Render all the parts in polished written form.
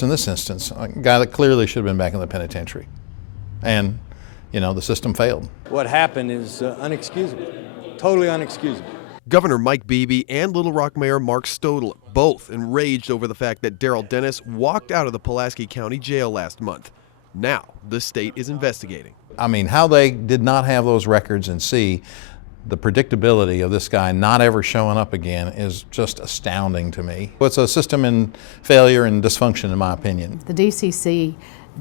In this instance, a guy that clearly should have been back in the penitentiary. And, the system failed. What happened is unexcusable, totally unexcusable. Governor Mike Beebe and Little Rock Mayor Mark Stodel both enraged over the fact that Darrell Dennis walked out of the Pulaski County Jail last month. Now, the state is investigating. How they did not have those records and see the predictability of this guy not ever showing up again is just astounding to me. It's a system in failure and dysfunction, in my opinion. The DCC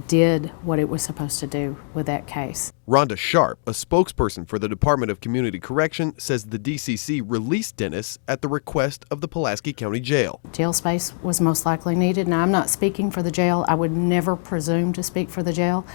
did what it was supposed to do with that case. Rhonda Sharp, a spokesperson for the Department of Community Correction, says the DCC released Dennis at the request of the Pulaski County Jail. Jail space was most likely needed. Now, I'm not speaking for the jail. I would never presume to speak for the jail,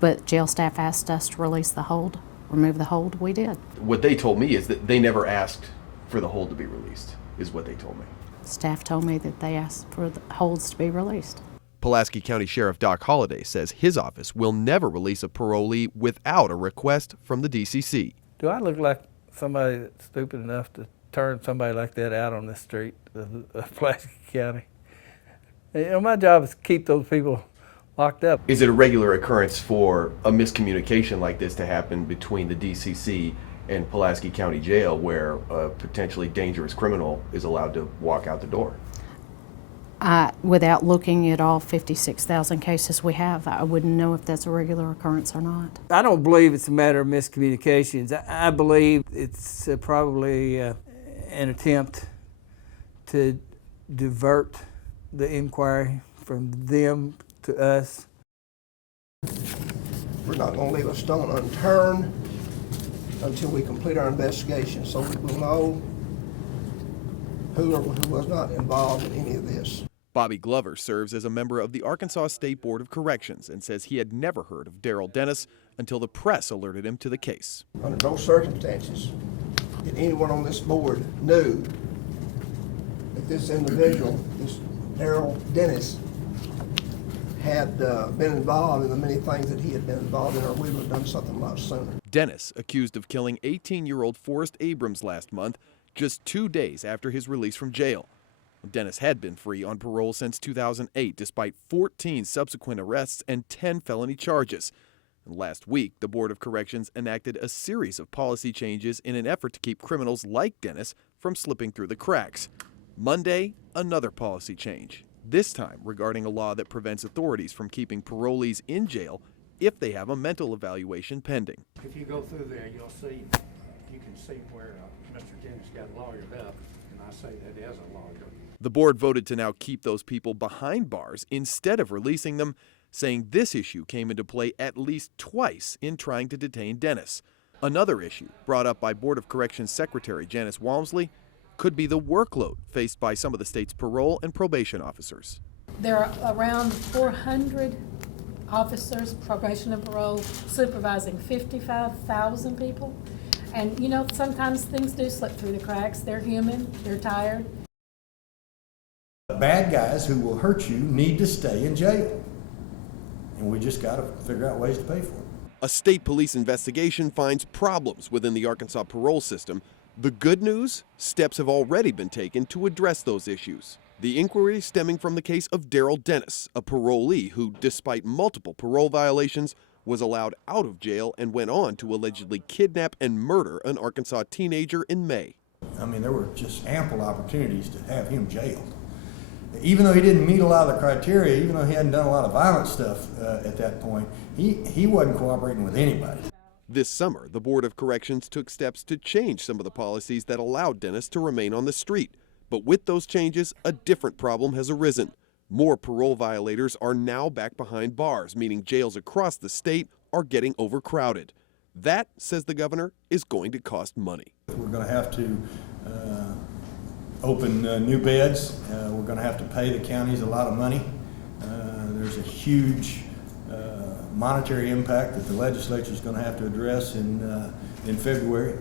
but jail staff asked us to release the hold. Remove the hold, we did. What they told me is that they never asked for the hold to be released, is what they told me. Staff told me that they asked for the holds to be released. Pulaski County Sheriff Doc Holliday says his office will never release a parolee without a request from the DCC. Do I look like somebody that's stupid enough to turn somebody like that out on the street of Pulaski County? My job is to keep those people locked up. Is it a regular occurrence for a miscommunication like this to happen between the DCC and Pulaski County Jail where a potentially dangerous criminal is allowed to walk out the door? Without looking at all 56,000 cases we have, I wouldn't know if that's a regular occurrence or not. I don't believe it's a matter of miscommunications. I believe it's probably an attempt to divert the inquiry from them to us. We're not going to leave a stone unturned until we complete our investigation, so we will know who was not involved in any of this. Bobby Glover serves as a member of the Arkansas State Board of Corrections and says he had never heard of Darrell Dennis until the press alerted him to the case. Under no circumstances did anyone on this board knew that this individual, this Darrell Dennis, had been involved in the many things that he had been involved in, or we would have done something much sooner. Dennis, accused of killing 18-year-old Forrest Abrams last month, just 2 days after his release from jail. Dennis had been free on parole since 2008, despite 14 subsequent arrests and 10 felony charges. And last week, the Board of Corrections enacted a series of policy changes in an effort to keep criminals like Dennis from slipping through the cracks. Monday, another policy change, this time regarding a law that prevents authorities from keeping parolees in jail if they have a mental evaluation pending. If you go through there, you can see where Mr. Dennis got lawyered up, and I say that as a lawyer. The board voted to now keep those people behind bars instead of releasing them, saying this issue came into play at least twice in trying to detain Dennis. Another issue brought up by Board of Corrections Secretary Janice Walmsley could be the workload faced by some of the state's parole and probation officers. There are around 400 officers, probation and parole, supervising 55,000 people. And sometimes things do slip through the cracks. They're human, they're tired. Bad guys who will hurt you need to stay in jail. And we just got to figure out ways to pay for it. A state police investigation finds problems within the Arkansas parole system. The good news? Steps have already been taken to address those issues. The inquiry stemming from the case of Darrell Dennis, a parolee who, despite multiple parole violations, was allowed out of jail and went on to allegedly kidnap and murder an Arkansas teenager in May. There were just ample opportunities to have him jailed. Even though he didn't meet a lot of the criteria, even though he hadn't done a lot of violent stuff at that point, he wasn't cooperating with anybody. This summer, the Board of Corrections took steps to change some of the policies that allowed Dennis to remain on the street. But with those changes, a different problem has arisen. More parole violators are now back behind bars, meaning jails across the state are getting overcrowded. That, says the governor, is going to cost money. We're going to have to open new beds. We're going to have to pay the counties a lot of money. There's a huge monetary impact that the legislature is going to have to address in February.